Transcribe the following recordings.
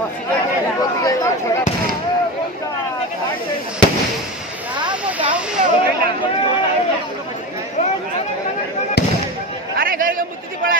अरे घर का मुत्ती पड़ा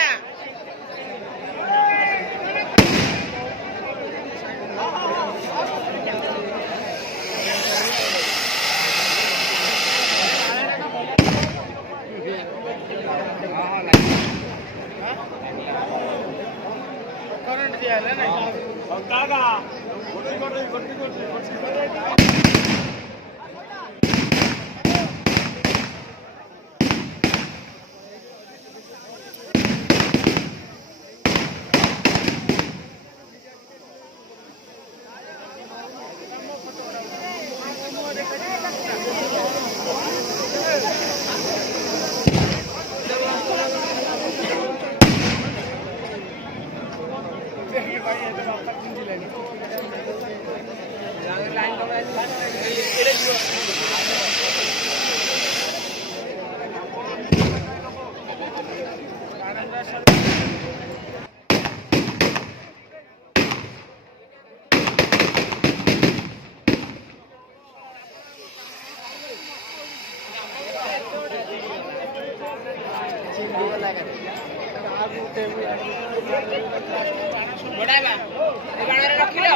बड़ा रख लो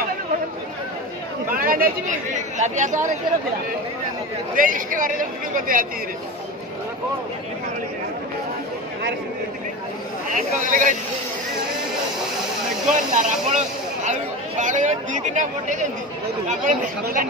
बाड़ा नहीं जी तभी आ तो और के रख ला रे इसके बारे में पूरी बातें आती है रे आज को लेगा गोल ना आपण बाड़ा दी दिन मोटे जंदी आपण खाना